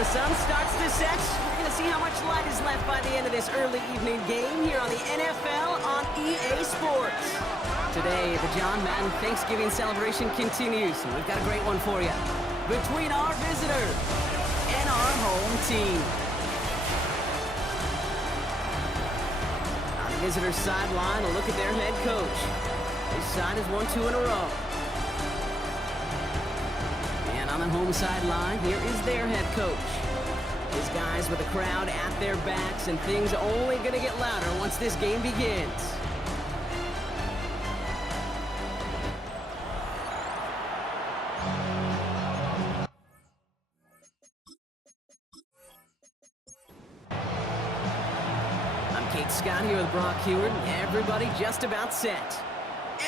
the sun starts to set, we're going to see how much light is left by the end of this early evening game here on the NFL on EA Sports. Today, the John Madden Thanksgiving celebration continues, and we've got a great one for you. Between our visitor and our home team. On the visitor's sideline, a look at their head coach. His side has won 2 in a row. On the home sideline, here is their head coach. His guys with a crowd at their backs, and things only going to get louder once this game begins. I'm Kate Scott here with Brock Heward. Everybody just about set.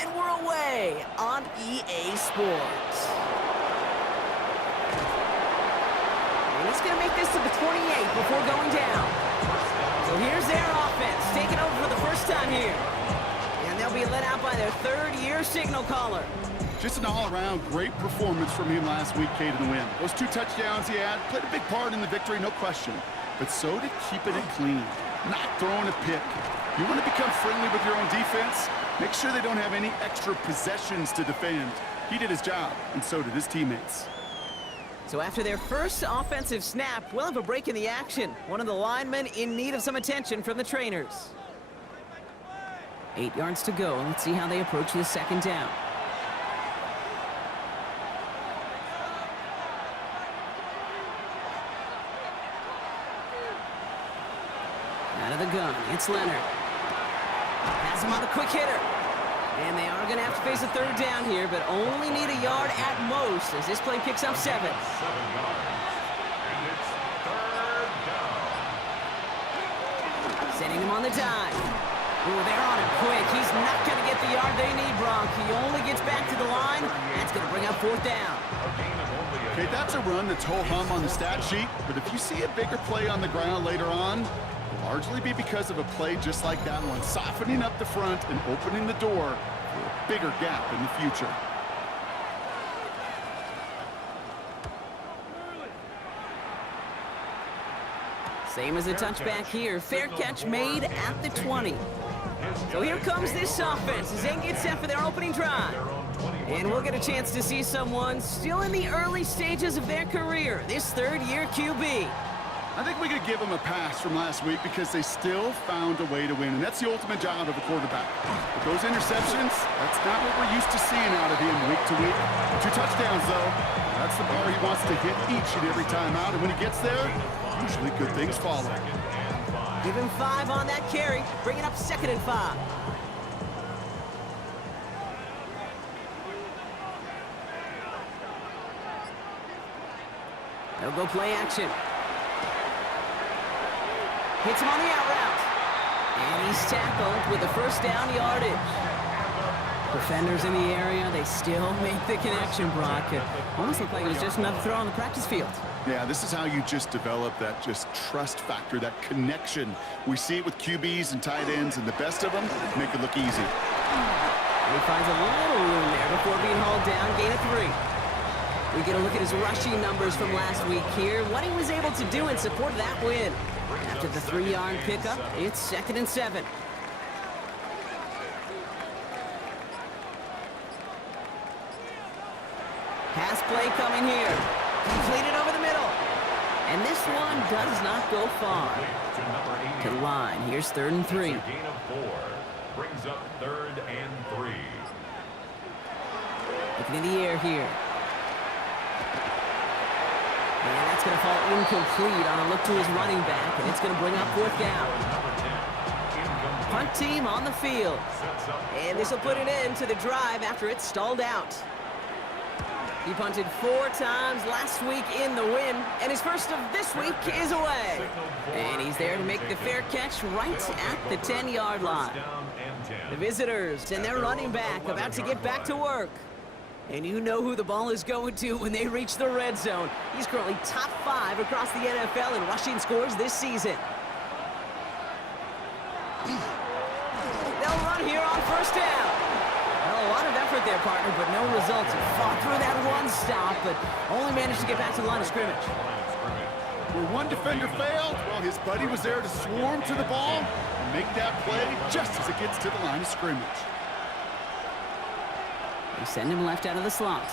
And we're away on EA Sports. He's going to make this to the 28 before going down. So here's their offense, taking over for the first time here. And they'll be let out by their third-year signal caller. Just an all-around great performance from him last week, Kate, in the win. Those 2 touchdowns he had played a big part in the victory, no question. But so did keeping it clean, not throwing a pick. You want to become friendly with your own defense? Make sure they don't have any extra possessions to defend. He did his job, and so did his teammates. So after their first offensive snap, we'll have a break in the action. One of the linemen in need of some attention from the trainers. 8 yards to go. Let's see how they approach this second down. Out of the gun, it's Leonard. Has him on the quick hitter. And they are going to have to face a third down here, but only need a yard at most as this play picks up 7. And it's third down. Sending him on the dive. Ooh, they're on him quick. He's not going to get the yard they need, Bronk. He only gets back to the line. That's going to bring up 4th down. Okay, that's a run that's ho-hum on the stat sheet, but if you see a bigger play on the ground later on, largely be because of a play just like that one, softening up the front and opening the door for a bigger gap in the future. Same as a touchback here. Fair catch made at the 20. So here comes this offense as they get set for their opening drive. And we'll get a chance to see someone still in the early stages of their career, this third-year QB. I think we could give them a pass from last week because they still found a way to win, and that's the ultimate job of a quarterback. But those interceptions, that's not what we're used to seeing out of him week to week. 2 touchdowns, though. That's the bar he wants to hit each and every time out, and when he gets there, usually good things follow. Give him 5 on that carry, bring it up 2nd and 5. They'll go play action. Hits him on the out route. And he's tackled with the first down yardage. Defenders in the area, they still make the connection, Brock. It almost looked like it was just another throw on the practice field. Yeah, this is how you just develop that just trust factor, that connection. We see it with QBs and tight ends, and the best of them make it look easy. He finds a little room there before being hauled down, gain of 3. We get a look at his rushing numbers from last week here, what he was able to do in support of that win. After the 3-yard pickup, it's 2nd and 7. Pass play coming here. Completed over the middle. And this one does not go far. To the line, here's 3rd and 3. Gain of 4 brings up 3rd and 3. Looking in the air here. And that's going to fall incomplete on a look to his running back, and it's going to bring up 4th down. Punt team on the field. And this will put an end to the drive after it stalled out. He punted 4 times last week in the win, and his first of this week is away. And he's there to make the fair catch right at the 10-yard line. The visitors and their running back about to get back to work. And you know who the ball is going to when they reach the red zone. He's currently top 5 across the NFL in rushing scores this season. They'll run here on 1st down. Well, a lot of effort there, partner, but no results. He fought through that one stop, but only managed to get back to the line of scrimmage. Where one defender failed, well, his buddy was there to swarm to the ball and make that play just as it gets to the line of scrimmage. They send him left out of the slot.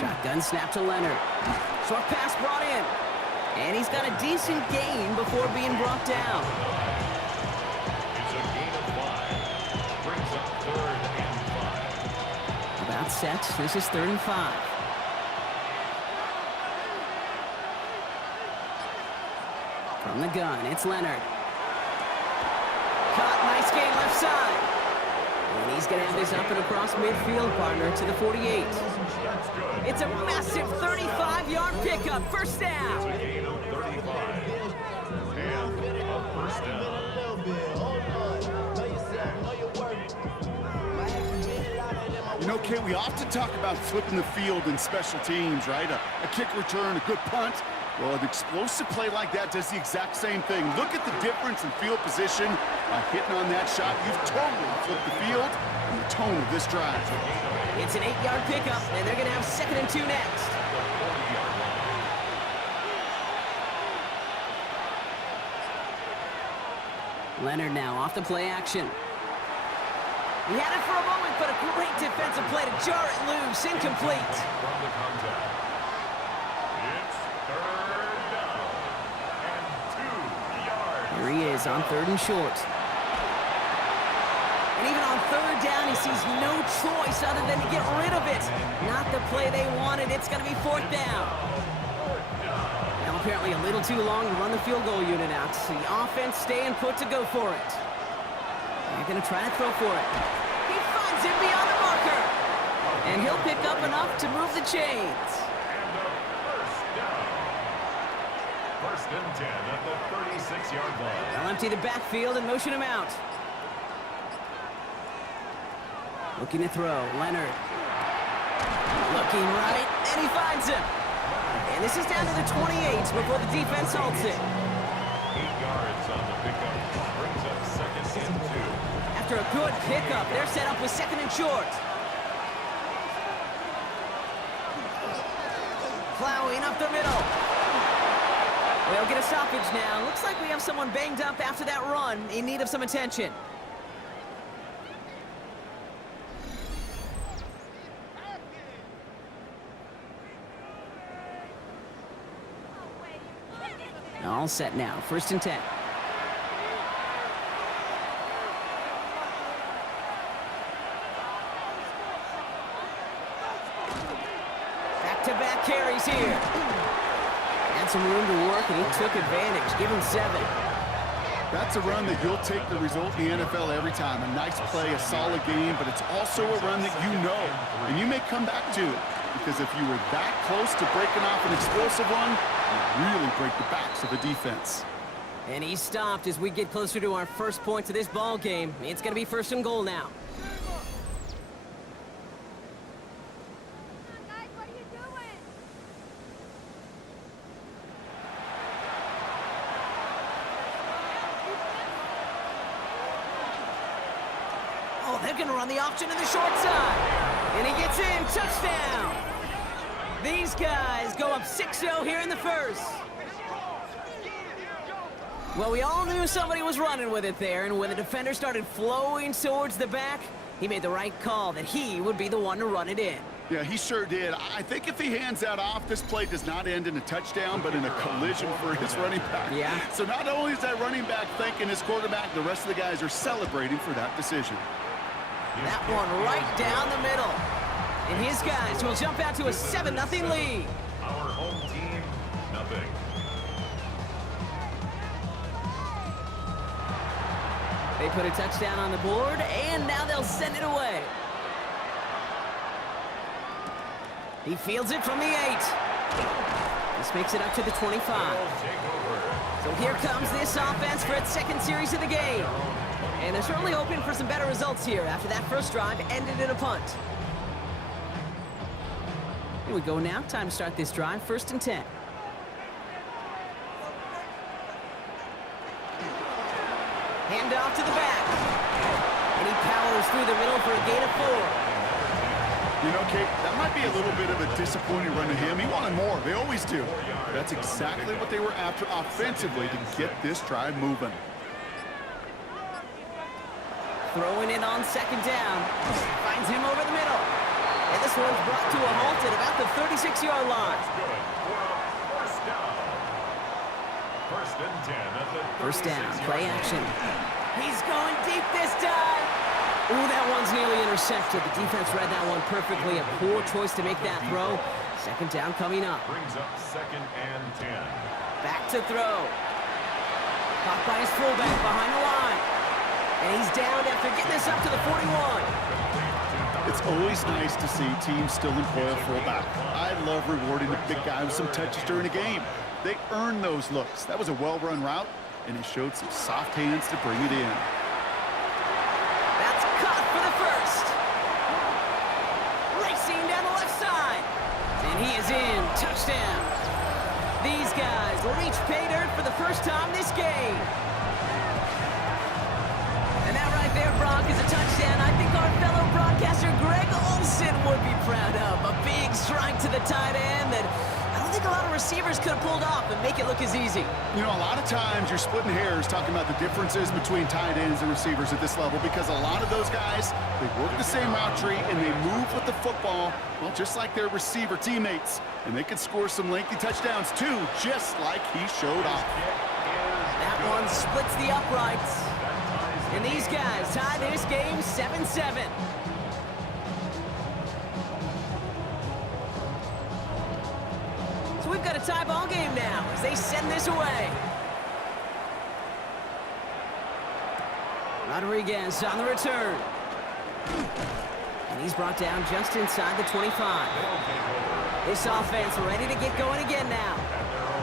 Shotgun snap to Leonard. Short pass brought in. And he's got a decent gain before being brought down. It's a gain of 5. Brings up 3rd and 5. About set. This is 3rd and 5. From the gun, it's Leonard. Caught, nice gain left side. And he's going to have this up and across midfield, partner, to the 48. It's a massive 35-yard pickup, first down. It's a gain of 35. And a first down. You know, Kay, we often talk about flipping the field in special teams, right? A kick return, a good punt. Well, an explosive play like that does the exact same thing. Look at the difference in field position. By hitting on that shot, you've totally flipped the field and the tone of this drive. It's an 8-yard pickup, and they're going to have 2nd and 2 next. Leonard now off the play action. He had it for a moment, but a great defensive play to jar it loose. Incomplete. From the contact. It's 3rd down and 2 yards. Here he is on 3rd and short. And even on 3rd down, he sees no choice other than to get rid of it. Not the play they wanted. It's going to be 4th down. Now apparently a little too long to run the field goal unit out. The offense staying put to go for it. They're going to try to throw for it. He finds him beyond the marker. And he'll pick up enough to move the chains. And a first down. 1st and 10 at the 36-yard line. They'll empty the backfield and motion him out. Looking to throw, Leonard. Looking right, and he finds him. And this is down to the 28 before the defense halts it. 8 yards on the pickup. Brings up 2nd and 2. After a good pickup, they're set up with 2nd and short. Plowing up the middle. They'll get a stoppage now. Looks like we have someone banged up after that run, in need of some attention. All set now, 1st and 10. Back-to-back carries here. Had some room to work, and he took advantage. Give him 7. That's a run that you'll take the result in the NFL every time. A nice play, a solid game, but it's also a run that you know, and you may come back to it. Because if you were that close to breaking off an explosive one, you really break the backs of the defense. And he stopped as we get closer to our first point of this ball game. It's going to be 1st and goal now. Guys, what are you doing? Oh, they're going to run the option to the short side. And he gets in. Touchdown. These guys go up 6-0 here in the first. Well, we all knew somebody was running with it there, and when the defender started flowing towards the back, he made the right call that he would be the one to run it in. Yeah, he sure did. I think if he hands that off, this play does not end in a touchdown, but in a collision for his running back. Yeah. So not only is that running back thanking his quarterback, the rest of the guys are celebrating for that decision. That one right down the middle. And his guys will jump out to a 7-0 lead. Our home team, nothing. They put a touchdown on the board, and now they'll send it away. He fields it from the 8. This makes it up to the 25. So here comes this offense for its 2nd series of the game. And they're certainly hoping for some better results here after that first drive ended in a punt. Here we go now. Time to start this drive. 1st and 10. Hand off to the back. And he powers through the middle for a gain of 4. You know, Kate, that might be a little bit of a disappointing run to him. He wanted more. They always do. But that's exactly what they were after offensively to get this drive moving. Throwing it on second down. Finds him over the middle. And this one's brought to a halt at about the 36-yard line. First down, play action. He's going deep this time. Ooh, that one's nearly intercepted. The defense read that one perfectly. A poor choice to make that throw. Second down coming up. Brings up 2nd and 10. Back to throw. Caught by his fullback behind the line. And he's down after getting this up to the 41. It's always nice to see teams still employ a fullback. I love rewarding the big guy with some touches during a game. They earn those looks. That was a well-run route, and he showed some soft hands to bring it in. That's caught for the first. Racing down the left side. And he is in. Touchdown. These guys reach pay dirt for the first time this game. And that right there, Brock, is a touchdown I think our fellow broadcaster Greg Olsen would be proud of. A big strike to the tight end that I don't think a lot of receivers could have pulled off and make it look as easy. You know, a lot of times you're splitting hairs talking about the differences between tight ends and receivers at this level because a lot of those guys, they work the same route tree and they move with the football, well, just like their receiver teammates. And they can score some lengthy touchdowns too, just like he showed off. That one splits the uprights. And these guys tie this game 7-7. So we've got a tie ball game now as they send this away. Rodriguez on the return. And he's brought down just inside the 25. This offense ready to get going again now.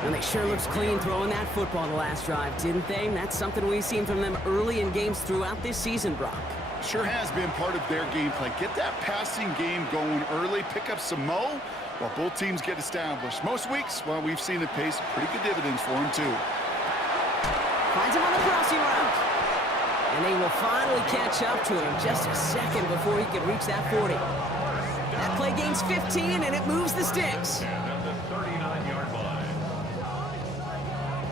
And they sure looks clean throwing that football the last drive, didn't they? That's something we've seen from them early in games throughout this season, Brock. Sure has been part of their game plan. Get that passing game going early, pick up some mo, while both teams get established. Most weeks, well, we've seen it pay some pretty good dividends for them, too. Finds him on the crossing route. And they will finally catch up to him just a second before he could reach that 40. That play gains 15, and it moves the sticks. At the 39-yard line.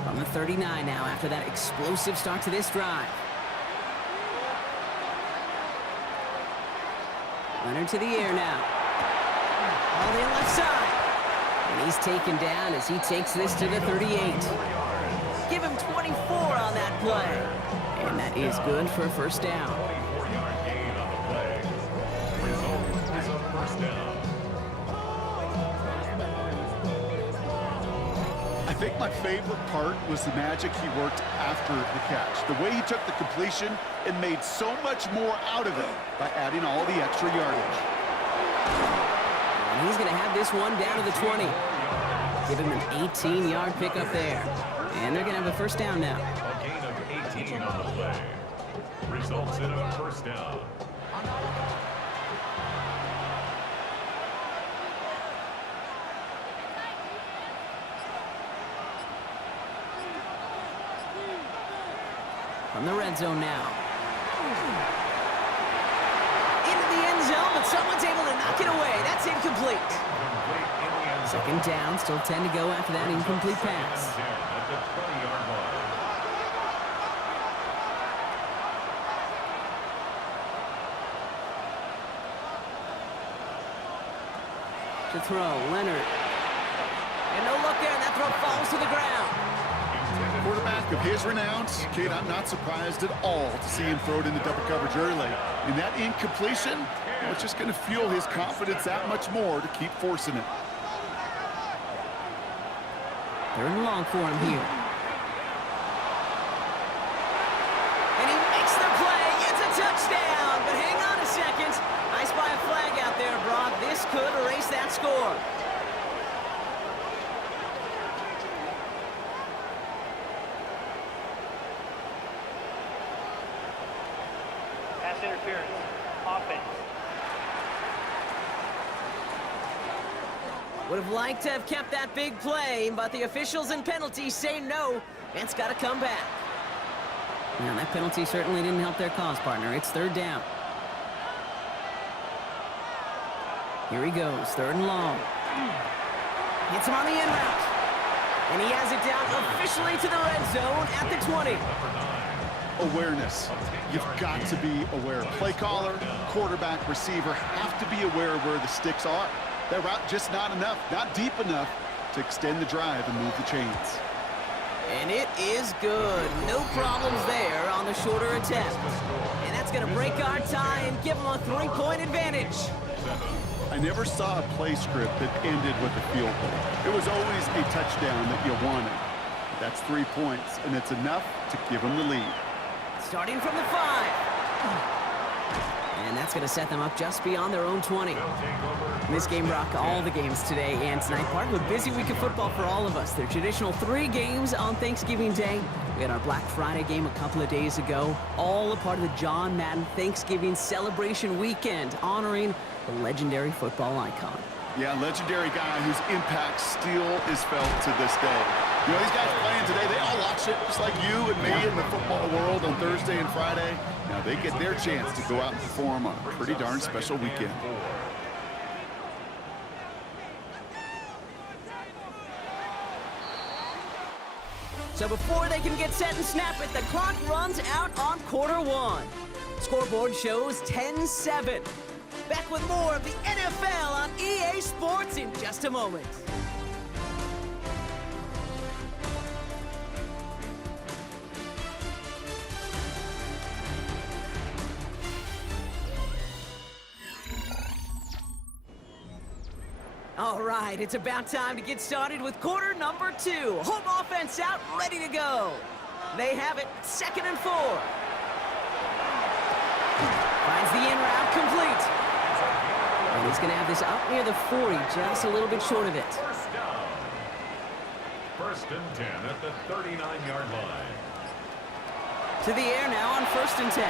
From the 39 now after that explosive start to this drive. Leonard to the air now. All in left side. And he's taken down as he takes this to the 38. Give him 24 on that play. And that is good for a first down. 24-yard gain on the play. Result is a first down. I think my favorite part was the magic he worked after the catch. The way he took the completion and made so much more out of it by adding all the extra yardage. And he's going to have this one down to the 20. Give him an 18-yard pickup there. And they're going to have a first down now. A gain of 18 on the play. Results in a first down. From the red zone now. Into the end zone, but someone's able to knock it away. That's incomplete. Second down, still 10 to go after that incomplete pass. At the 20-yard line. To throw, Leonard. And no look there, and that throw falls to the ground. Quarterback of his renown, kid, I'm not surprised at all to see him throw it into double coverage early. And that incompletion, well, it's just going to fuel his confidence that much more to keep forcing it. Third and long for him here. And he makes the play. It's a touchdown. But hang on a second. I spy a flag out there, Brock. This could erase that score. Pass interference. Offense. Would have liked to have kept that big play, but the officials and penalties say no. It's got to come back. Now, that penalty certainly didn't help their cause, partner. It's third down. Here he goes, 3rd and long. Hits him on the in route. And he has it down officially to the red zone at the 20. Awareness. You've got to be aware. Play caller, quarterback, receiver have to be aware of where the sticks are. That route just not enough, not deep enough to extend the drive and move the chains. And it is good. No problems there on the shorter attempt. And that's going to break our tie and give them a 3-point advantage. I never saw a play script that ended with a field goal. It was always a touchdown that you wanted. That's 3 points, and it's enough to give them the lead. Starting from the 5. And that's going to set them up just beyond their own 20. This game rocked all the games today and tonight. Part of a busy week of football for all of us. Their traditional 3 games on Thanksgiving Day. We had our Black Friday game a couple of days ago. All a part of the John Madden Thanksgiving celebration weekend, honoring the legendary football icon. Yeah, legendary guy whose impact still is felt to this day. You know, these guys playing today, they all watch it just like you and me in the football world on Thursday and Friday. Now they get their chance to go out and perform on a pretty darn special weekend. So before they can get set and snap it, the clock runs out on quarter 1. Scoreboard shows 10-7. Back with more of the NFL on EA Sports in just a moment. All right, it's about time to get started with quarter number 2. Home offense out, ready to go. They have it, 2nd and 4. Finds the in route complete. And he's going to have this up near the 40, just a little bit short of it. First down. 1st and 10 at the 39-yard line. To the air now on 1st and 10.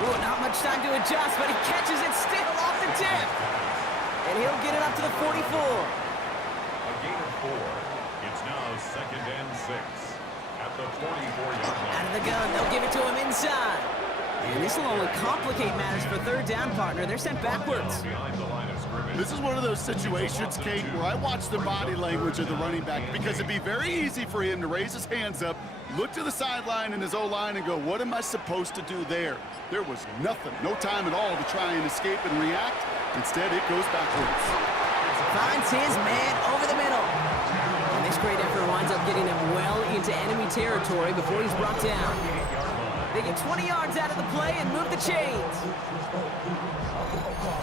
Ooh, not much time to adjust, but he catches it still off the tip. And he'll get it up to the 44. A gain of 4. It's now 2nd and 6 at the 44-yard line. Out of the gun, they'll give it to him inside. And this will only complicate matters for 3rd down, partner. They're sent backwards. Behind the line of scrimmage. This is one of those situations, Kate, where I watch the body language of the running back because it'd be very easy for him to raise his hands up, look to the sideline in his O-line and go, what am I supposed to do there? There was nothing, no time at all to try and escape and react. Instead, it goes backwards. Finds his man over the middle. And this great effort winds up getting him well into enemy territory before he's brought down. They get 20 yards out of the play and move the chains.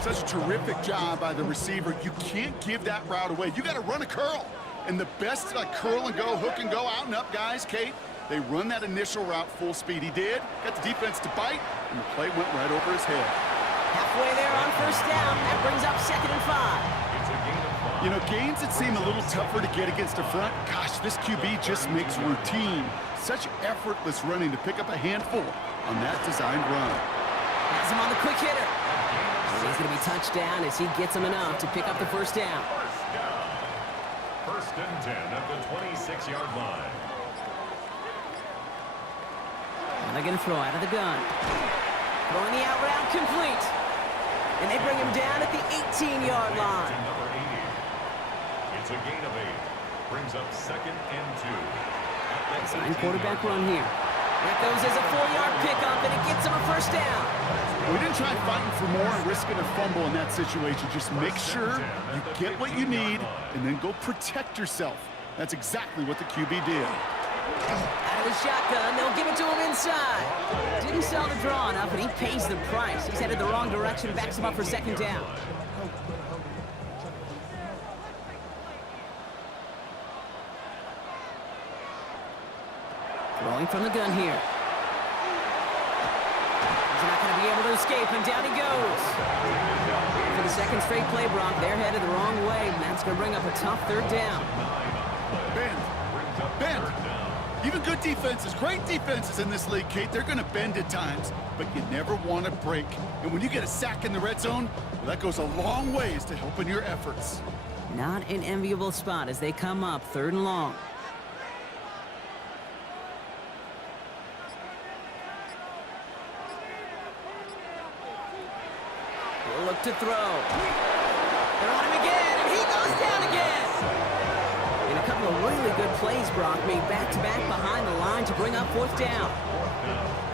Such a terrific job by the receiver. You can't give that route away. You got to run a curl. And the best like curl and go, hook and go, out and up guys, Kate, they run that initial route full speed. He did. Got the defense to bite, and the play went right over his head. Halfway there on 1st down. That brings up 2nd and 5. It's a gain of 5. You know, gains that seem a little tougher to get against the front, gosh, this QB just makes routine. Such effortless running to pick up a handful on that designed run. Has him on the quick hitter. And he's going to be touched down as he gets him enough to pick up the 1st down. 1st and 10 at the 26-yard line. And they're going to throw out of the gun. Throwing the out route complete. And they bring him down at the 18-yard line. Number 80. It's a gain of 8. Brings up 2nd and 2. Design quarterback run here. That goes as a 4-yard pickup, and it gets him a 1st down. We didn't try fighting for more and risking a fumble in that situation. Just make sure you get what you need and then go protect yourself. That's exactly what the QB did. Out of the shotgun, they'll give it to him inside. Didn't sell the draw enough, and he pays the price. He's headed the wrong direction, backs him up for 2nd down. Throwing from the gun here. He's not going to be able to escape, and down he goes. For the 2nd straight play, Brock, they're headed the wrong way, and that's going to bring up a tough 3rd down. Bend. Even good defenses, great defenses in this league, Kate, they're going to bend at times, but you never want to break. And when you get a sack in the red zone, well, that goes a long ways to helping your efforts. Not an enviable spot as they come up 3rd and long. He'll look to throw. They're on him again, and he goes down again. And a couple of really good plays, Brock made back-to-back behind the line to bring up 4th down.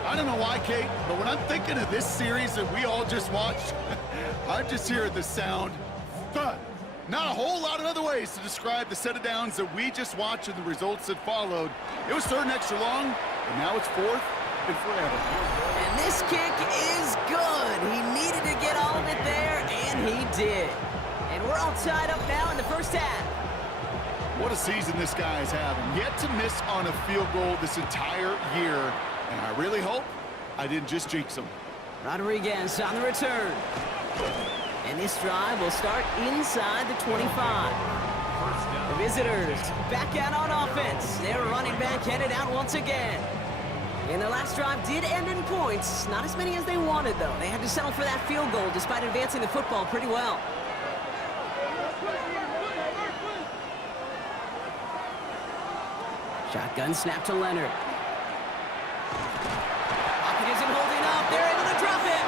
I don't know why, Kate, but when I'm thinking of this series that we all just watched, I'm just hearing the sound thud. Not a whole lot of other ways to describe the set of downs that we just watched and the results that followed. It was 3rd and extra long, and now it's 4th and forever. And this kick is good. He needed to get all of it there, and he did. And we're all tied up now in the first half. What a season this guy is having. Yet to miss on a field goal this entire year. And I really hope I didn't just jinx him. Rodriguez on the return. And this drive will start inside the 25. The visitors back out on offense. Their running back headed out once again. And their last drive did end in points. Not as many as they wanted, though. They had to settle for that field goal despite advancing the football pretty well. Shotgun snap to Leonard. Pocket isn't holding up. They're able to drop him.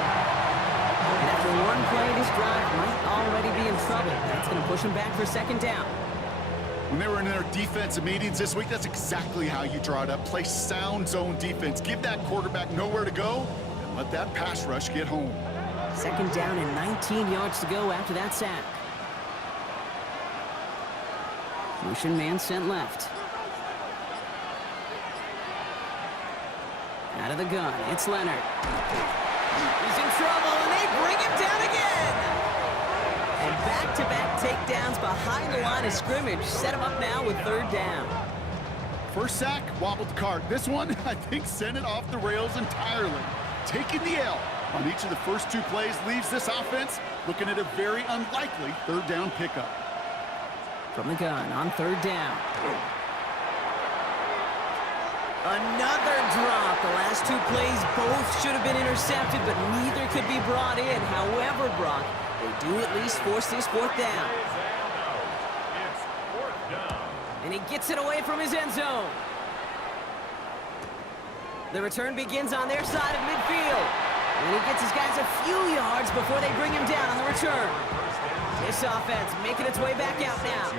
And after one play, this drive might already be in trouble. That's going to push him back for 2nd down. When they were in their defensive meetings this week, that's exactly how you draw it up. Play sound zone defense. Give that quarterback nowhere to go and let that pass rush get home. 2nd down and 19 yards to go after that sack. Motion man sent left. Out of the gun, it's Leonard. He's in trouble, and they bring him down again. And back-to-back takedowns behind the line of scrimmage set him up now with 3rd down. First sack, wobbled the cart. This one, I think, sent it off the rails entirely. Taking the L on each of the first 2 plays leaves this offense looking at a very unlikely 3rd down pickup. From the gun on 3rd down. Another drop. The last 2 plays both should have been intercepted, but neither could be brought in. However, Brock, they do at least force this 4th down. It's 4th down. And he gets it away from his end zone. The return begins on their side of midfield. And he gets his guys a few yards before they bring him down on the return. This offense making its way back out now.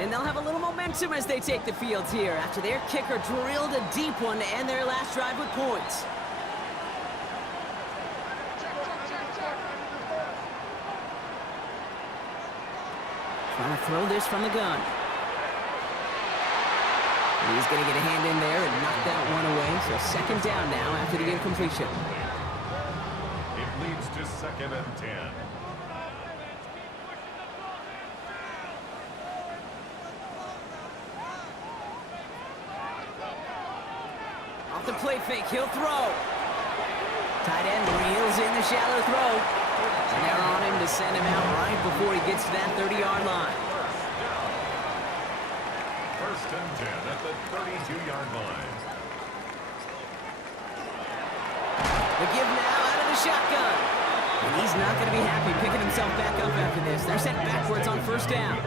And they'll have a little momentum as they take the field here after their kicker drilled a deep one to end their last drive with points. Trying to throw this from the gun. He's going to get a hand in there and knock that one away. So 2nd down now after the incompletion. It leads to 2nd and 10. Off the play fake, he'll throw. Tight end reels in the shallow throw. And they're on him to send him out right before he gets to that 30-yard line. 1st and 10 at the 32-yard line. The give now out of the shotgun. And he's not going to be happy picking himself back up after this. They're sent backwards on 1st down.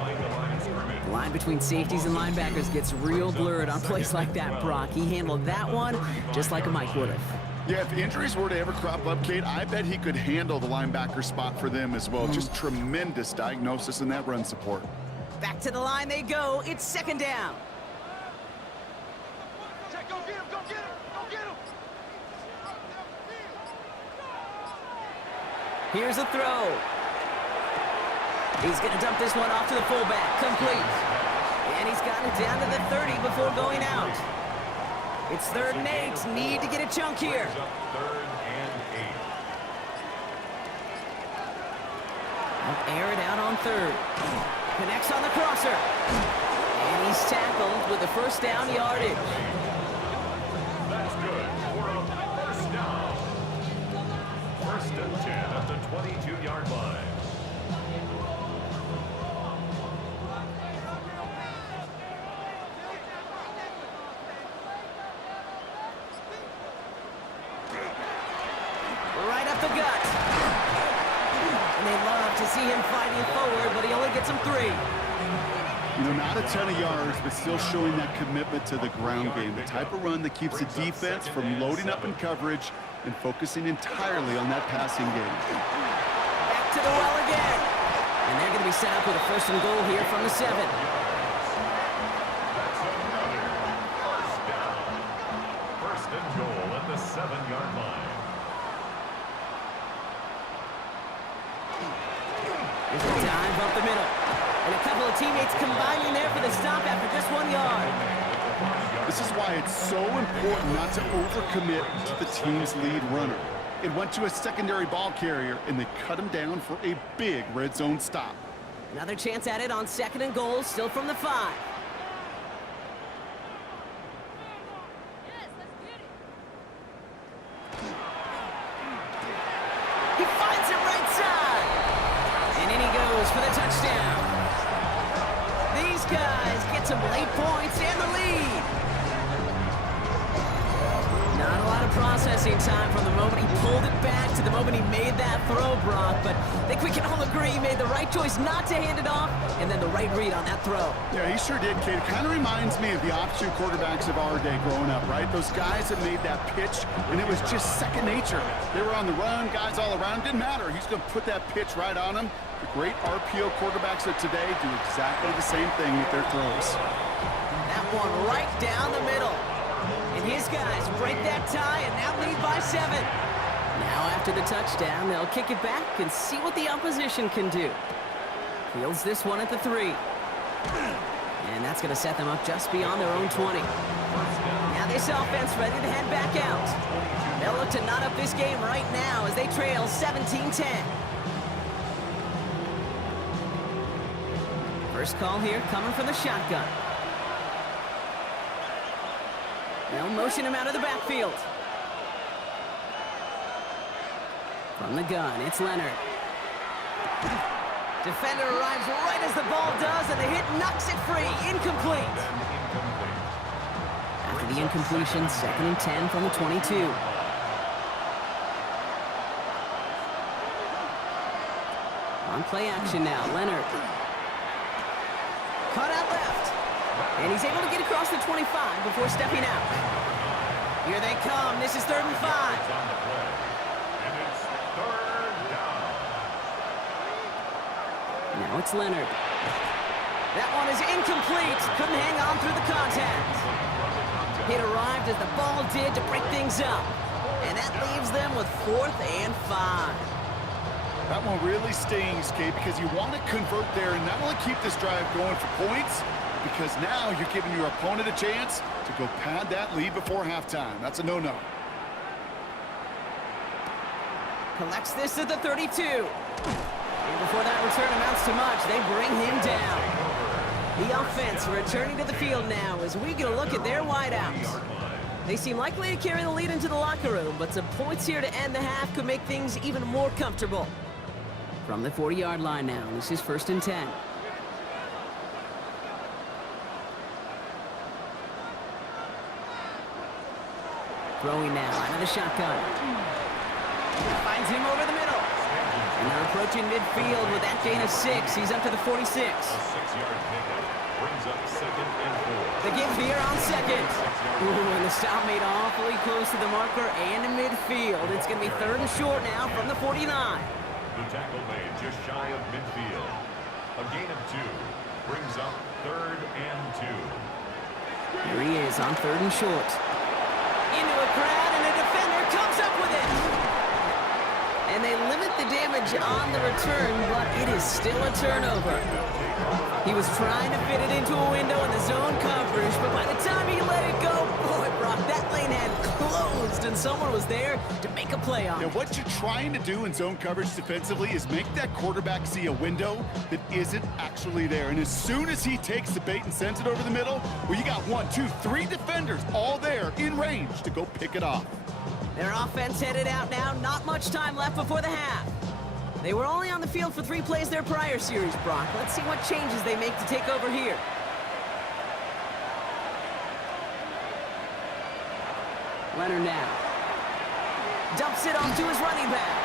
The line between safeties and linebackers gets real blurred on plays like that, Brock. He handled that one just like a Mike would have. Yeah, if injuries were to ever crop up, Kate, I bet he could handle the linebacker spot for them as well. Just tremendous diagnosis in that run support. Back to the line they go. It's 2nd down. Go get him, go get him, go get him. Here's a throw. He's going to dump this one off to the fullback. Complete. And he's got it down to the 30 before going out. It's 3rd and 8. Need to get a chunk here. 3rd and 8. I'll air it out on 3rd. Connects on the crosser. And he's tackled with the 1st down yardage. That's good for a 1st down. 1st and 10 at the 22-yard line. Right up the gut. And they love to see him fighting forward, but he only gets him 3. You know, not a ton of yards, but still showing that commitment to the ground game. The type of run that keeps the defense from loading up in coverage and focusing entirely on that passing game. Back to the well again. And they're going to be set up with a first and goal here from the 7. That's another first down. First and goal at the 7-yard line. There's a dive up the middle. And a couple of teammates combining there for the stop after just 1 yard. This is why it's so important not to overcommit to the team's lead runner. It went to a secondary ball carrier, and they cut him down for a big red zone stop. Another chance at it on 2nd and goal, still from the 5. He finds it right side. And in he goes for the touchdown. These guys get some late points and the lead. Not a lot of processing time from the moment he pulled it back to the moment he made that throw, Brock. But I think we can all agree he made the right choice not to hand it off, and then the right read on that throw. Yeah, he sure did, Kate. It kind of reminds me of the option quarterbacks of our day growing up, right? Those guys that made that pitch, and it was just second nature. They were on the run, guys all around. Didn't matter. He's going to put that pitch right on him. The great RPO quarterbacks of today do exactly the same thing with their throws. That one right down the middle. And his guys break that tie and now lead by 7. Now after the touchdown, they'll kick it back and see what the opposition can do. Fields this one at the 3. And that's going to set them up just beyond their own 20. Now this offense ready to head back out. They'll look to knot up this game right now as they trail 17-10. First call here coming from the shotgun. They'll motion him out of the backfield. From the gun, it's Leonard. Defender arrives right as the ball does, and the hit knocks it free. Incomplete. After the incompletion, 2nd and 10 from the 22. On play action now, Leonard. Cut out left. And he's able to get across the 25 before stepping out. Here they come. This is 3rd and 5. And it's 3rd down. Now it's Leonard. That one is incomplete. Couldn't hang on through the contact. It arrived as the ball did to break things up. And that leaves them with 4th and 5. That one really stings, Kate, because you want to convert there and not only keep this drive going for points, because now you're giving your opponent a chance to go pad that lead before halftime. That's a no-no. Collects this at the 32. And before that return amounts to much, they bring him down. The offense returning to the field now as we get a look at their wideouts. They seem likely to carry the lead into the locker room, but some points here to end the half could make things even more comfortable. From the 40-yard line now, this is 1st and 10. Throwing now out of the shotgun. Finds him over the middle. And they're approaching midfield with that gain of 6. He's up to the 46. A 6-yard pickup brings up 2nd and 4. The game's here on 2nd. Ooh, and the stop made awfully close to the marker and to midfield. It's going to be 3rd and short now from the 49. The tackle made just shy of midfield. A gain of 2 brings up 3rd and 2. Here he is on 3rd and short. Into a crowd, and a defender comes up with it. And they limit the damage on the return, but it is still a turnover. He was trying to fit it into a window in the zone coverage, but by the time he let it go, boy, Brock, that lane had closed, and someone was there to make a play on it. Now, what you're trying to do in zone coverage defensively is make that quarterback see a window that isn't actually there. And as soon as he takes the bait and sends it over the middle, well, you got 1, 2, 3 defenders all there in range to go pick it off. Their offense headed out now. Not much time left before the half. They were only on the field for 3 plays their prior series, Brock. Let's see what changes they make to take over here. Leonard now. Dumps it off to his running back.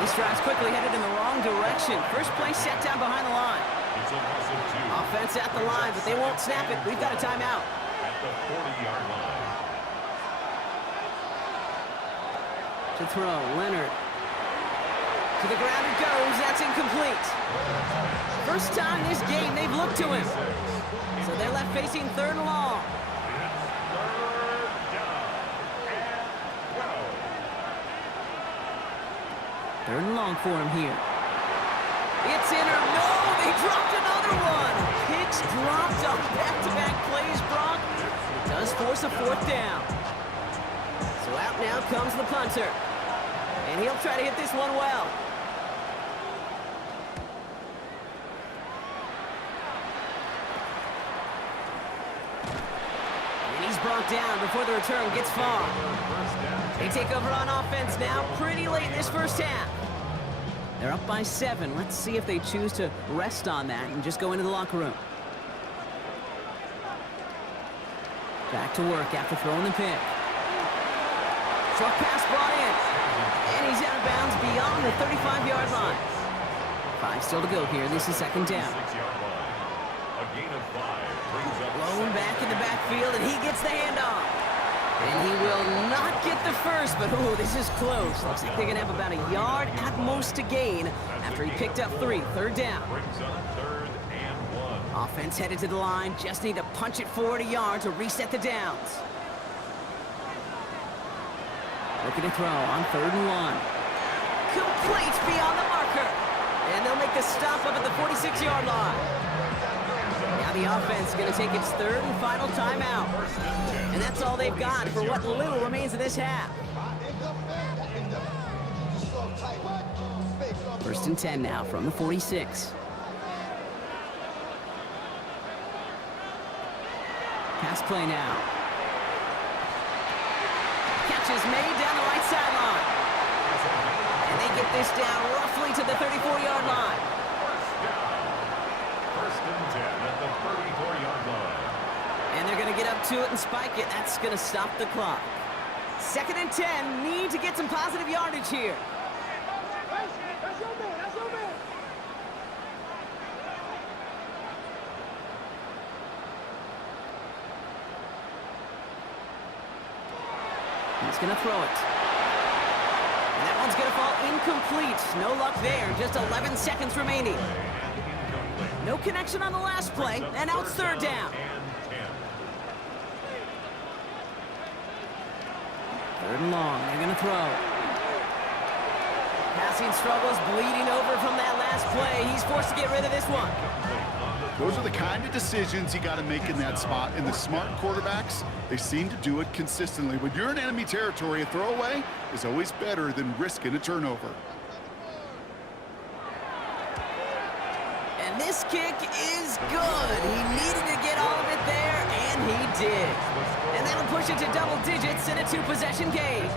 This drive's quickly headed in the wrong direction. First play set down behind the line. It's a loss of 2. Offense at the line, but they won't snap it. We've got a timeout. At the 40-yard line. To throw, Leonard. To the ground it goes. That's incomplete. First time this game they've looked to him. So they're left facing 3rd and long. Third and long for him here. It's in or no, they dropped another one. Picks dropped on back-to-back plays, Brock. It does force a 4th down. So out now comes the punter. And he'll try to hit this one well. And he's brought down before the return gets far. They take over on offense now pretty late in this first half. They're up by 7. Let's see if they choose to rest on that and just go into the locker room. Back to work after throwing the pick. Short pass brought in. And he's out of bounds beyond the 35-yard line. 5 still to go here. This is 2nd down. Blown back in the backfield, and he gets the handoff. And he will not get the first, but ooh, this is close. Looks like they're going to have about a yard at most to gain after he picked up 3. 3rd down. Offense headed to the line. Just need to punch it forward a yard to reset the downs. Looking to throw on 3rd and 1. Complete beyond the marker. And they'll make the stop up at the 46-yard line. Now the offense is going to take its 3rd and final timeout. And that's all they've got for what little remains of this half. 1st and 10 now from the 46. Pass play now. Catch is made down the right sideline. And they get this down roughly to the 34-yard line. 1st and 10 at the 34-yard line. And they're going to get up to it and spike it. That's going to stop the clock. 2nd and 10. Need to get some positive yardage here. That's your man. That's your man. He's going to throw it. And that one's going to fall incomplete. No luck there. Just 11 seconds remaining. No connection on the last play. And now it's 3rd down. 3rd and long. They're going to throw. Passing struggles, bleeding over from that last play. He's forced to get rid of this one. Those are the kind of decisions you got to make in that spot. And the smart quarterbacks, they seem to do it consistently. When you're in enemy territory, a throwaway is always better than risking a turnover. And this kick is good. He needed to get all of it there, and he did. And that'll push it to double digits in a 2-possession game.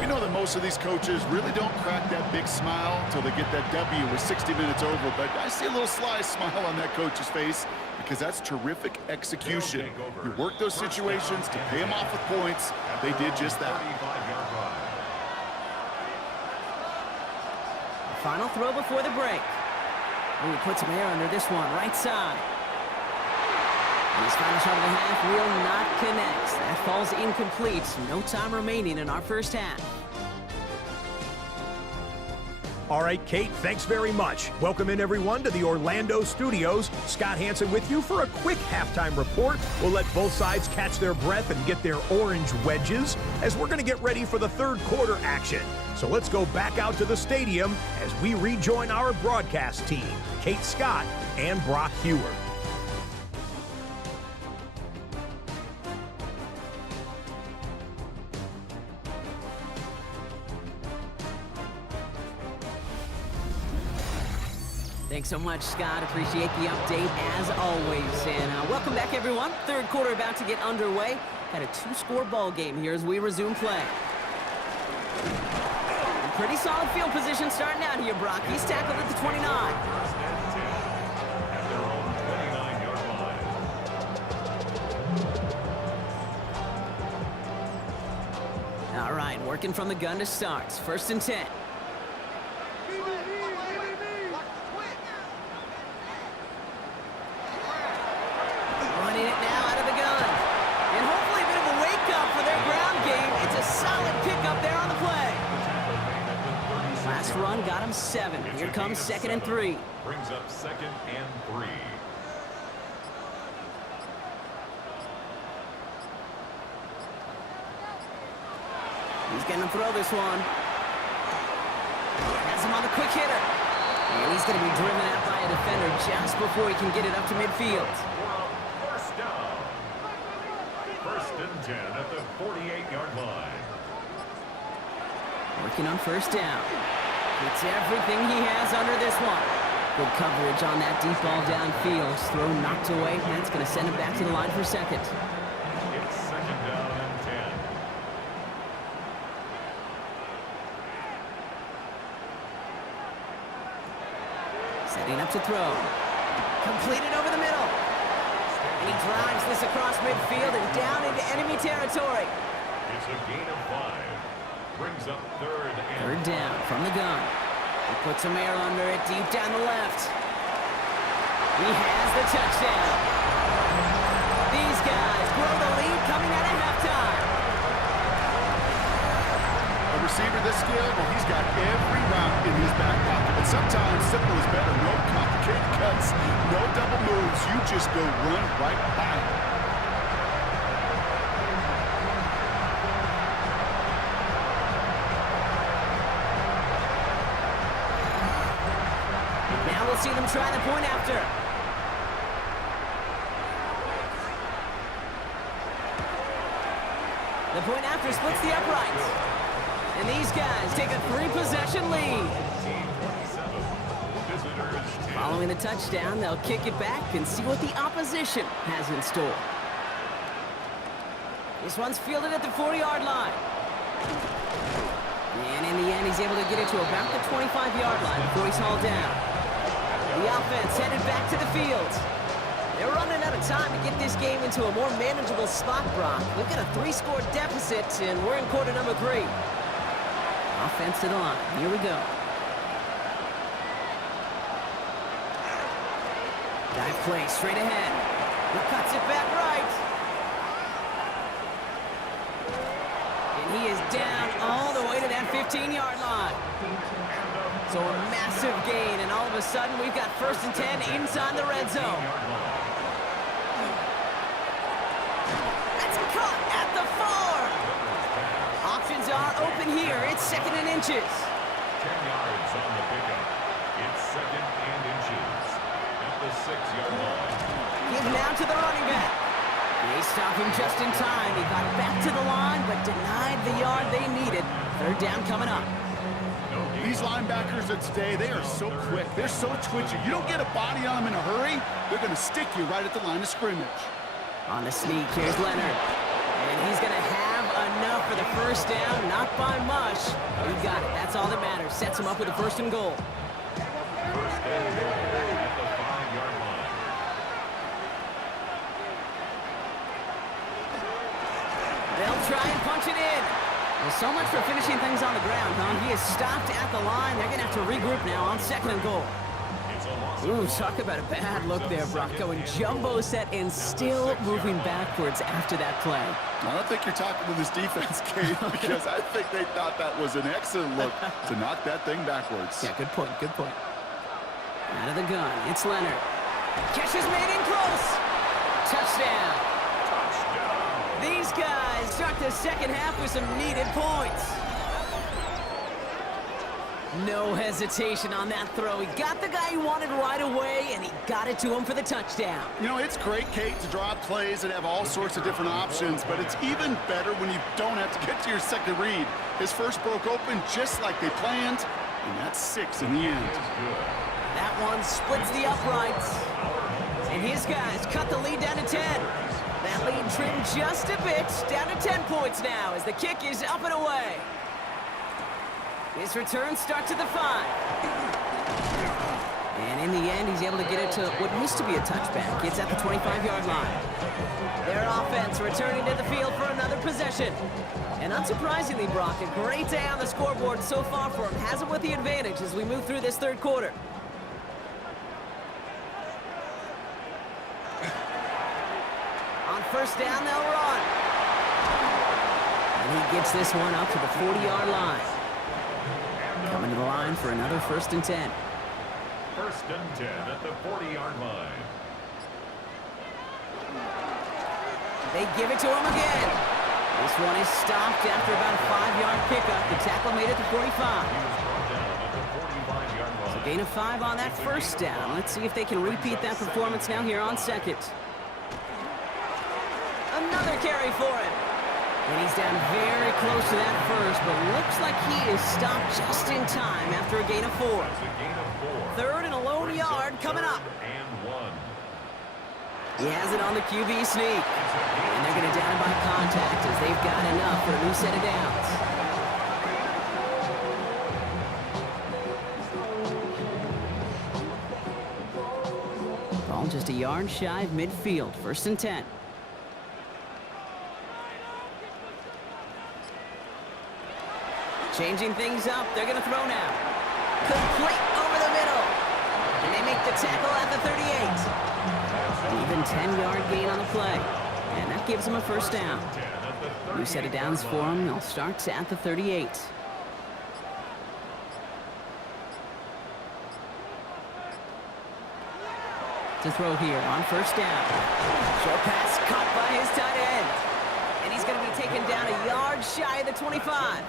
We know that most of these coaches really don't crack that big smile until they get that W with 60 minutes over, but I see a little sly smile on that coach's face because that's terrific execution. You work those situations to pay them off with points. They did just that. Final throw before the break. Ooh, put some air under this one, right side. And his final shot of the half will not connect. That falls incomplete. No time remaining in our first half. All right, Kate, thanks very much. Welcome in, everyone, to the Orlando studios. Scott Hansen with you for a quick halftime report. We'll let both sides catch their breath and get their orange wedges as we're going to get ready for the 3rd quarter action. So let's go back out to the stadium as we rejoin our broadcast team, Kate Scott and Brock Hewer. Thanks so much, Scott. Appreciate the update as always. And welcome back, everyone. 3rd quarter about to get underway. Had a 2-score ball game here as we resume play. And pretty solid field position starting out here, Brock. He's tackled at the 29. At their own 29-yard line. All right, working from the gun to start. 1st and 10. Running it now out of the gun. And hopefully a bit of a wake-up for their ground game. It's a solid pickup there on the play. Last first run got him 7. Here comes 2nd and 3. Brings up 2nd and 3. He's going to throw this one. Has him on the quick hitter. And he's going to be driven out by a defender just before he can get it up to midfield. First down. 1st and 10 at the 48-yard line. Working on first down. It's everything he has under this one. Good coverage on that deep ball downfield. Throw knocked away. That's going to send him back to the line for 2nd. It's 2nd down and 10. Setting up to throw. Completed over the middle. And he drives this across midfield and down into enemy territory. It's a gain of 5. Brings up 3rd and 3rd down from the gun. He puts some air under it deep down the left. He has the touchdown. These guys grow the lead coming out of halftime. A receiver this skilled, well, he's got every route in his back pocket. But sometimes simple is better. No complicated cuts, no double moves. You just go run right by him. Now we'll see them try the point after. The point after splits the uprights. And these guys take a 3-possession lead. Following the touchdown, they'll kick it back and see what the opposition has in store. This one's fielded at the 40-yard line. And in the end, he's able to get it to about the 25-yard line before he's hauled down. The offense headed back to the field. They're running out of time to get this game into a more manageable spot, Brock. We've got a 3-score deficit, and we're in quarter number 3. Offense to the line. Here we go. Dive play straight ahead. He cuts it back right. And he is down all the way to that 15-yard line. So a massive gain, and all of a sudden we've got 1st and 10 inside the red zone. That's caught at the 4. Options are open here. It's 2nd and inches. 10 yards on the pickup. It's 2nd and inches at the 6-yard line. Give now to the running back. They stop him just in time. He got back to the line, but denied the yard they needed. 3rd down coming up. These linebackers of today, they are so quick. They're so twitchy. You don't get a body on them in a hurry, they're going to stick you right at the line of scrimmage. On the sneak, here's Leonard. And he's going to have enough for the 1st down. Not by much. He got it. That's all that matters. Sets him up with a 1st and goal. 1st and goal at the 5-yard line. They'll try and punch it in. Well, so much for finishing things on the ground, huh? He is stopped at the line. They're going to have to regroup now on 2nd and goal. Ooh, talk about a bad look there, Brock. Going jumbo set and still moving backwards after that play. I don't think you're talking to this defense, Kate, because I think they thought that was an excellent look to knock that thing backwards. Yeah, good point, good point. Out of the gun, it's Leonard. Catch is made in close. Touchdown. These guys start the 2nd half with some needed points. No hesitation on that throw. He got the guy he wanted right away, and he got it to him for the touchdown. You know, it's great, Kate, to draw plays and have all sorts of different options, but it's even better when you don't have to get to your 2nd read. His first broke open just like they planned, and that's 6 in the end. That one splits the uprights. And his guys cut the lead down to 10. That lead trimmed just a bit, down to 10 points now as the kick is up and away. His return starts at the 5. And in the end, he's able to get it to what used to be a touchback. It's at the 25-yard line. Their offense returning to the field for another possession. And unsurprisingly, Brock, a great day on the scoreboard so far for him. Has him with the advantage as we move through this 3rd quarter. On 1st down, they'll run. And he gets this one up to the 40-yard line. Coming to the line for another 1st and 10. 1st and 10 at the 40-yard line. They give it to him again. This one is stopped after about a 5-yard pickup. The tackle made it to 45. He was brought down at the 45-yard line. So gain of 5 on that 1st down. Let's see if they can repeat that performance now here on 2nd. Another carry for him. And he's down very close to that 1st, but looks like he is stopped just in time after a gain of 4. That's a gain of 4. 3rd and a lone yard coming up. And 1. He has it on the QB sneak. And they're going to down him by contact as they've got enough for a new set of downs. Ball just a yard shy of midfield. 1st and 10. Changing things up. They're going to throw now. Complete over the middle. And they make the tackle at the 38. Even 10-yard gain on the play. And that gives them a 1st down. New set of downs for them. They'll start at the 38. To throw here on 1st down. Short pass caught by his tight end. And he's going to be taken down a yard shy of the 25.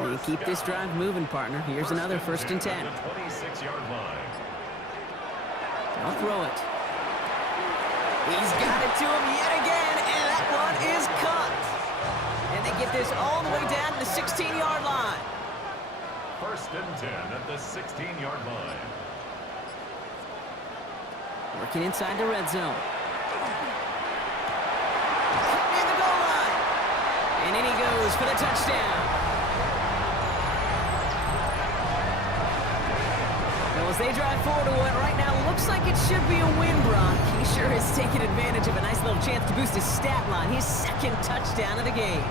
They keep this drive moving, partner. Here's another 1st and 10. 26-yard line. I'll throw it. He's got it to him yet again, and that one is caught. And they get this all the way down to the 16-yard line. 1st and 10 at the 16-yard line. Working inside the red zone. Caught near the goal line. And in he goes for the touchdown. As they drive forward to what right now looks like it should be a win, Brock. He sure has taken advantage of a nice little chance to boost his stat line. His 2nd touchdown of the game.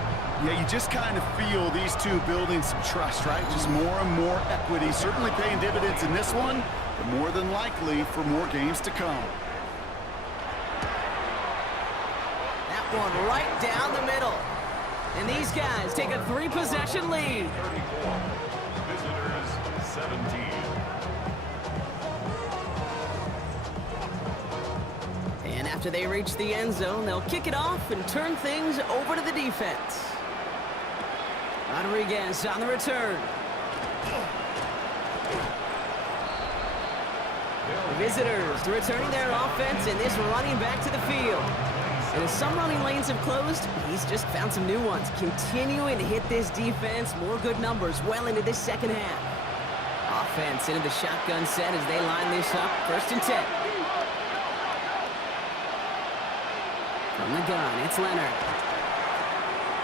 Yeah, you just kind of feel these two building some trust, right? Just more and more equity. Certainly paying dividends in this one, but more than likely for more games to come. That one right down the middle. And these guys take a 3-possession lead. 34. Visitors 17. And after they reach the end zone, they'll kick it off and turn things over to the defense. Rodriguez on the return. The visitors returning their offense and this running back to the field. And as some running lanes have closed, he's just found some new ones. Continuing to hit this defense, more good numbers well into this 2nd half. Offense into the shotgun set as they line this up. 1st and 10. From the gun, it's Leonard.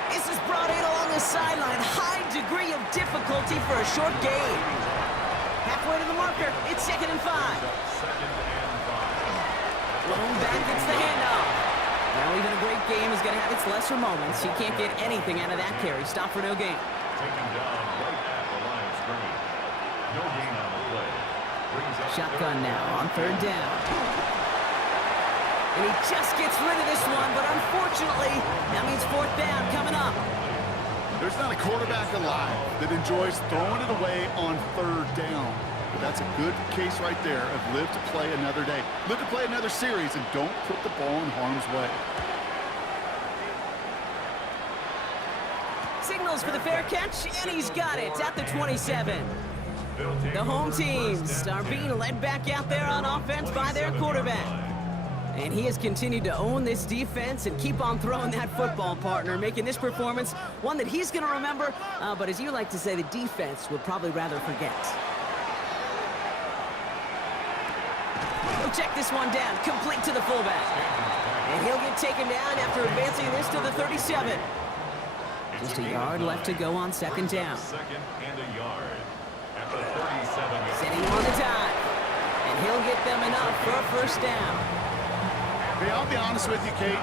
This is brought in along the sideline. High degree of difficulty for a short gain. Halfway to the marker, it's 2nd and 5. Lone back gets the handoff. Well, even a great game is going to have its lesser moments. You can't get anything out of that carry. Stop for no gain. Taken down right at the line of scrimmage. No gain on the play. Brings up Shotgun now on 3rd down. And he just gets rid of this one, but unfortunately, that means 4th down coming up. There's not a quarterback alive that enjoys throwing it away on 3rd down. But that's a good case right there of live to play another day. Live to play another series and don't put the ball in harm's way. Signals for the fair catch, and he's got it at the 27. The home teams are being led back out there on offense by their quarterback. And he has continued to own this defense and keep on throwing that football, partner, making this performance one that he's going to remember, but as you like to say, the defense would probably rather forget. He'll check this one down, complete to the fullback. And he'll get taken down after advancing this to the 37. Just a yard left to go on 2nd down. 2nd and a yard at the 37. Setting him on the dive. And he'll get them enough for a 1st down. Hey, I'll be honest with you, Kate.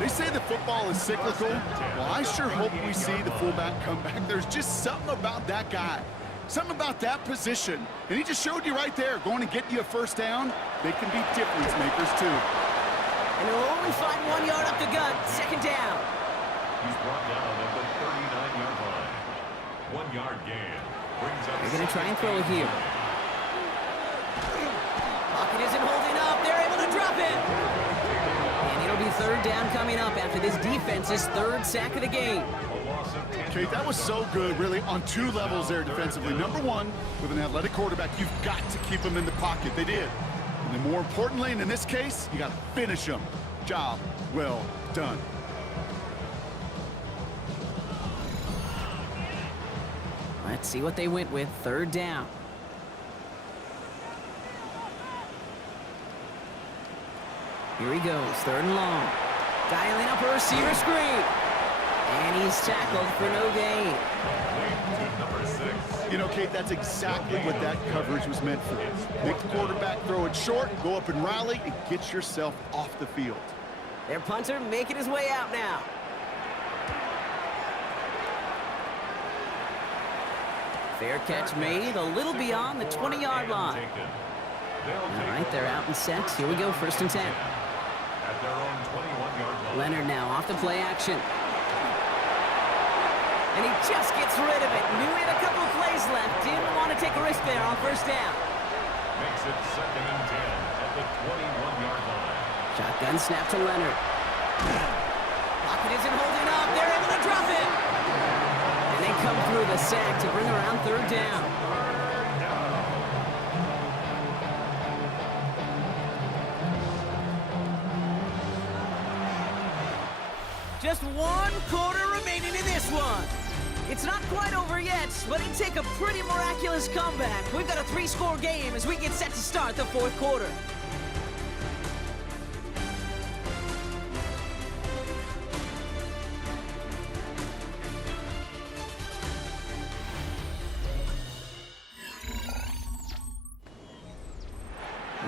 They say the football is cyclical. Well, I sure hope we see the fullback come back. There's just something about that guy. Something about that position. And he just showed you right there, going to get you a 1st down. They can be difference makers, too. And he'll only find 1 yard up the gut. 2nd down. He's brought down at the 39-yard line. 1 yard gain. They're going to try and throw it here. Pocket isn't holding up. They're able to drop it. And it'll be third down coming up after this defense's third sack of the game. Okay, that was so good, really, on two levels there defensively. Number one, with an athletic quarterback, you've got to keep him in the pocket. They did. And then more importantly, and in this case, you got to finish him. Job well done. Let's see what they went with. Third down. Here he goes. Third and long. Dialing up a receiver screen. And he's tackled for no gain. You know, Kate, that's exactly what that coverage was meant for. Make the quarterback throw it short, go up and rally, and get yourself off the field. Their punter making his way out now. Fair catch made a little beyond the 20-yard line. All right, they're out in sets. Here we go, first and 10. Leonard now off the play action. And he just gets rid of it. Knew he had a couple of plays left. Didn't want to take a risk there on first down. Makes it second and 10 at the 21-yard line. Shotgun snap to Leonard. Pocket isn't holding up. They're able to drop it. And they come through the sack to bring around third down. Just 1 quarter remaining in this one. It's not quite over yet, but it'd take a pretty miraculous comeback. We've got a 3-score game as we get set to start the fourth quarter.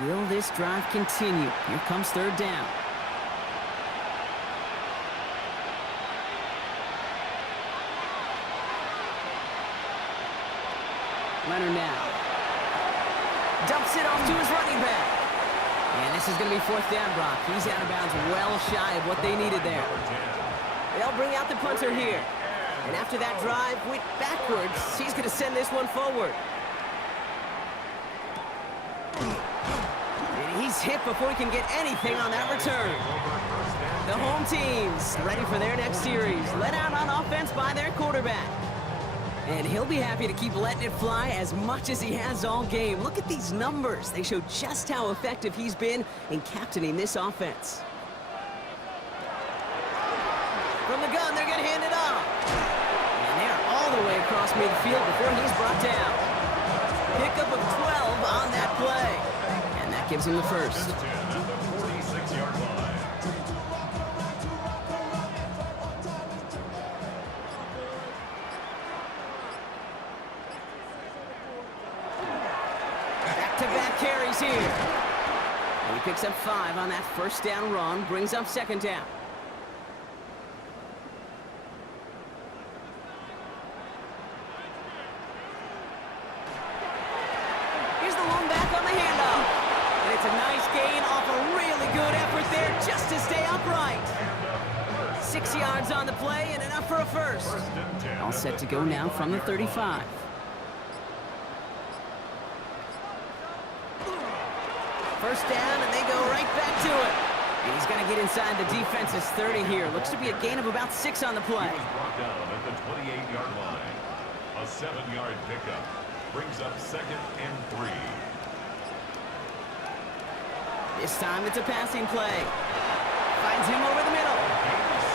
Will this drive continue? Here comes third down. Leonard now. Dumps it off to his running back. And this is going to be fourth down, Brock. He's out of bounds well shy of what they needed there. They'll bring out the punter here. And after that drive went backwards, he's going to send this one forward. And he's hit before he can get anything on that return. The home team's ready for their next series. Let out on offense by their quarterback. And he'll be happy to keep letting it fly as much as he has all game. Look at these numbers. They show just how effective he's been in captaining this offense. From the gun, they're going to hand it off. And they're all the way across midfield before he's brought down. Pickup of 12 on that play. And that gives him the first. Carries here. And he picks up 5 on that first down run, brings up second down. Here's the one back on the handoff. And it's a nice gain off a really good effort there just to stay upright. 6 yards on the play and enough for a first. All set to go now from the 35. First down, and they go right back to it. And he's going to get inside the defense's 30 here. Looks to be a gain of about 6 on the play. He was brought down at the 28-yard line. A 7-yard pickup brings up second and 3. This time it's a passing play. Finds him over the middle.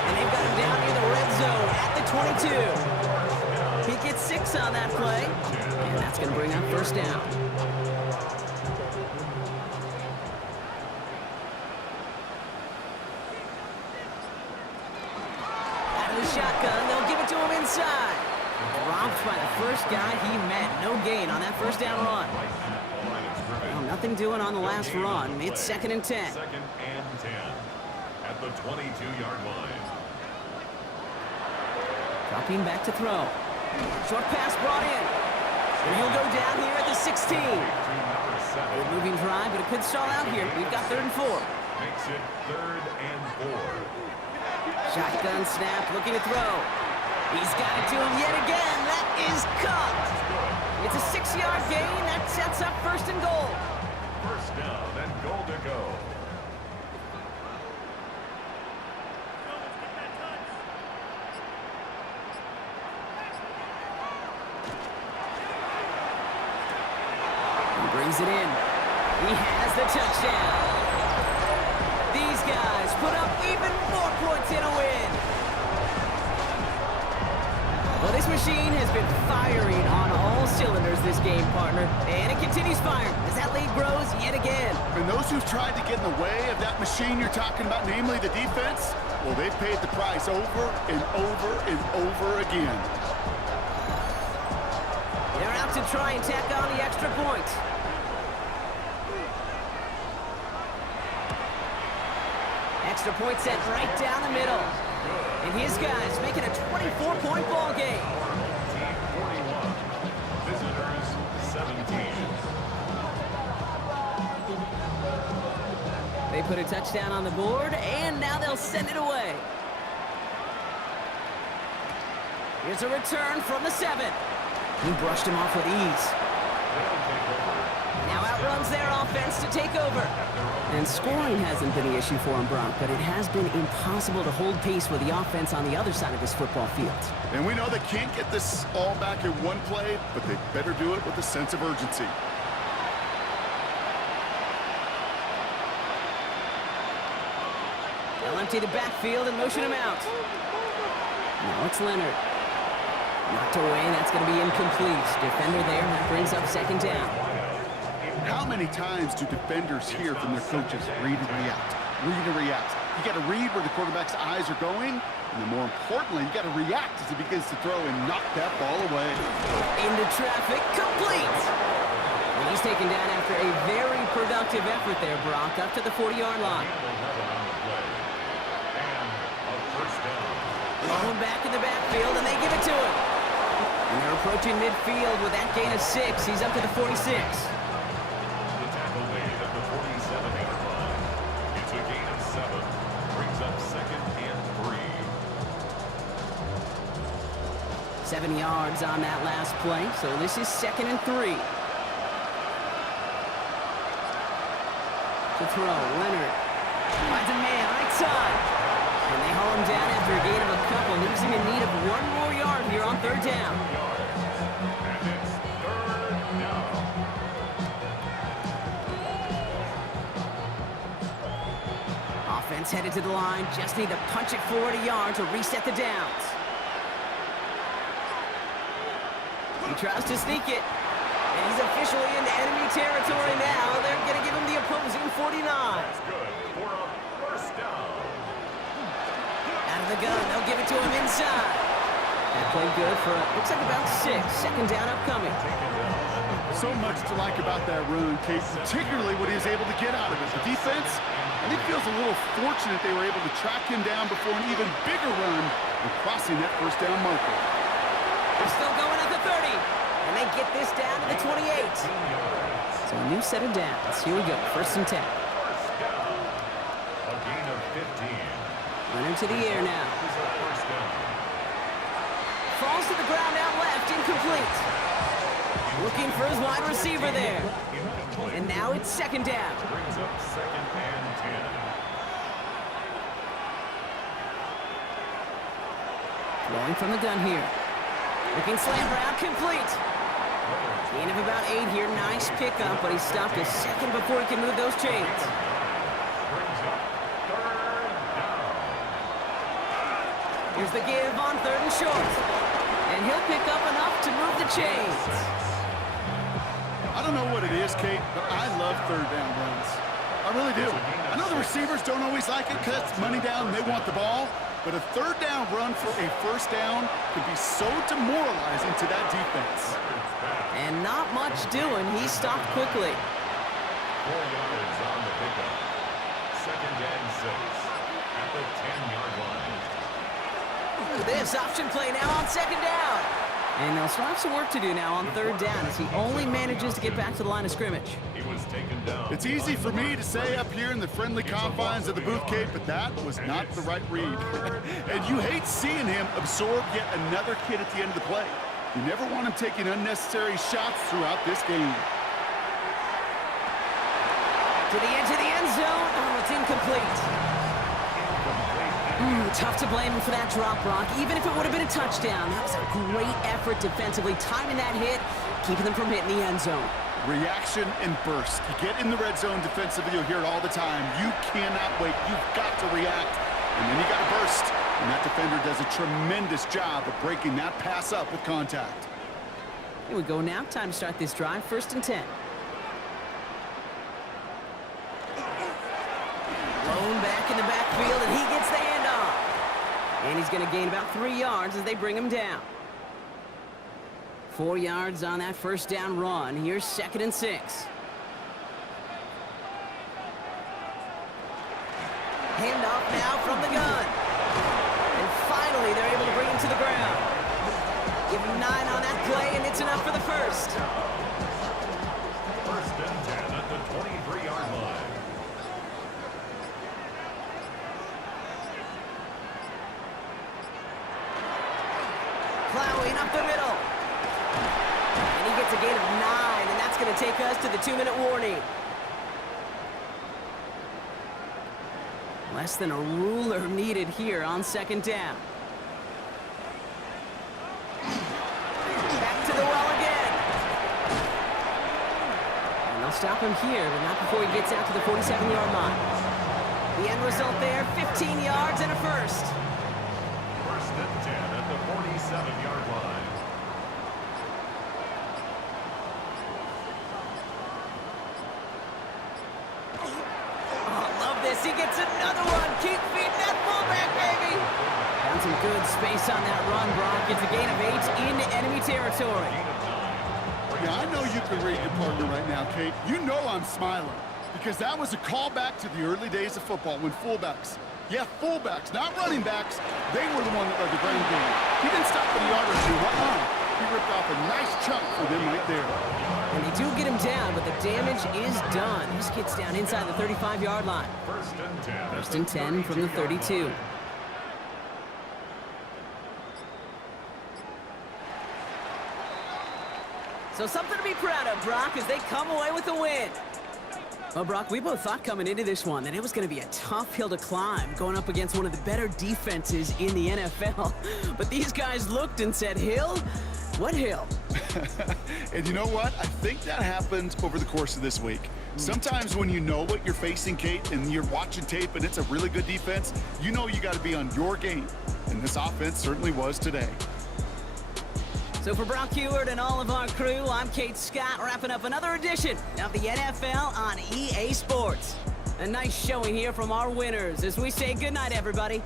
And they've got him down near the red zone at the 22. He gets 6 on that play. And that's going to bring up first down. Shotgun, they'll give it to him inside. Dropped by the first guy he met. No gain on that first down run. Well, nothing doing on the last run. It's second and 10. Second and 10 at the 22-yard line. Dropping back to throw. Short pass brought in. And he'll go down here at the 16. A moving drive, but it could stall out here. We've got third and 4. Makes it third and 4. Shotgun snap, looking to throw. He's got it to him yet again. That is caught. It's a 6-yard gain. That sets up first and goal. First down and goal to go. He brings it in. He has the touchdown. These guys put up even more points in a win. Well, this machine has been firing on all cylinders this game, partner. And it continues firing as that lead grows yet again. And those who've tried to get in the way of that machine you're talking about, namely the defense, well, they've paid the price over and over and over again. They're out to try and tack on the extra point. Extra point set right down the middle. And his guys making a 24-point ball game. Team 41. Visitors 17. They put a touchdown on the board, and now they'll send it away. Here's a return from the 7. He brushed him off with ease. Now outruns their offense to take over. And scoring hasn't been the issue for him, Brock, but it has been impossible to hold pace with the offense on the other side of this football field. And we know they can't get this all back in one play, but they better do it with a sense of urgency. They'll empty the backfield and motion him out. Now it's Leonard. Knocked away, that's going to be incomplete. Defender there, that brings up second down. How many times do defenders hear from their coaches, read and react, read and react? You got to read where the quarterback's eyes are going, and then more importantly, you got to react as he begins to throw and knock that ball away. Into traffic, complete! And he's taken down after a very productive effort there, Brock, up to the 40-yard line. Going back in the backfield, and they give it to him. And they're approaching midfield with that gain of 6. He's up to the 46. It's a gain of 7. Brings up second and 3. 7 yards on that last play, so this is second and 3. To throw, Leonard finds a man right side. And they haul him down after a gain of a couple. Leaves him in need of 1 more yard here on third down. And it's third down. Offense headed to the line. Just need to punch it forward a yard to reset the downs. He tries to sneak it. And he's officially in enemy territory now. They're going to give him the opposing 49. That's good for a first down. Out of the gun. They'll give it to him inside. That played good for, looks like about 6. Second down upcoming. So much to like about that run, Kate, particularly what he was able to get out of it. The defense, I think, feels a little fortunate they were able to track him down before an even bigger run and crossing that first down marker. They're still going at the 30. And they get this down to the 28. So a new set of downs. Here we go. First and 10. First down. A gain of 15. Running to the air now. First down. Falls to the ground out left. Incomplete. Looking for his wide receiver there. And now it's second down. Brings up second and 10. Throwing from the gun here. Looking slant route, complete. Gain of about 8 here. Nice pickup, but he stopped a second before he can move those chains. Brings up third down. Here's the give on third and short. And he'll pick up enough to move the chains. I don't know what it is, Kate, but I love third down runs. I really do. I know the receivers don't always like it because it's money down and they want the ball, but a third down run for a first down could be so demoralizing to that defense. And not much doing. He stopped quickly. 4 yards on the pickup. Second and 6 at the 10-yard line. This option play now on second down. And they'll still have some work to do now on third down as he only manages to get back to the line of scrimmage. He was taken down. It's easy for me to say up here in the friendly confines of the booth, Kate, but that was not the right read. And you hate seeing him absorb yet another kid at the end of the play. You never want him taking unnecessary shots throughout this game. To the edge of the end zone. Oh, it's incomplete. Tough to blame him for that drop, Brock. Even if it would have been a touchdown, that was a great effort defensively, timing that hit, keeping them from hitting the end zone. Reaction and burst. You get in the red zone defensively, you'll hear it all the time. You cannot wait. You've got to react. And then you got to burst. And that defender does a tremendous job of breaking that pass up with contact. Here we go now. Time to start this drive. 1st and 10. Blown back in the backfield, and he gets the handoff. And he's going to gain about 3 yards as they bring him down. 4 yards on that first down run. Here's 2nd and 6. Handoff now from the gun. And finally, they're able to bring him to the ground. Give him 9 on that play, and it's enough for the first. 1st and 10 at the 23-yard line. Plowing up the middle. And he gets a gain of 9, and that's going to take us to the 2-minute warning. Less than a ruler needed here on 2nd down. Back to the well again. And they'll stop him here, but not before he gets out to the 47-yard line. The end result there, 15 yards and a first. 1st and 10 at the 47-yard line. Oh, love this. He gets another one. Keep feeding that fullback, baby. Found some good space on that run, Brock. It's a gain of 8 into enemy territory. Yeah, I know you can read your partner right now, Kate. You know I'm smiling because that was a callback to the early days of football when fullbacks, fullbacks, not running backs, they were the one that led the ground game. He didn't stop for a yard or two. He ripped off a nice chunk for them right there. And they do get him down, but the damage is done. This gets down inside the 35-yard line. 1st and 10. 1st and 10 from the 32. So something to be proud of, Brock, as they come away with the win. Well, Brock, we both thought coming into this one that it was going to be a tough hill to climb, going up against one of the better defenses in the NFL. But these guys looked and said, hill? What hill? And you know what? I think that happened over the course of this week. Sometimes when you know what you're facing, Kate, and you're watching tape and it's a really good defense, you know you got to be on your game. And this offense certainly was today. So for Brock Heward and all of our crew, I'm Kate Scott, wrapping up another edition of the NFL on EA Sports. A nice showing here from our winners as we say goodnight, everybody.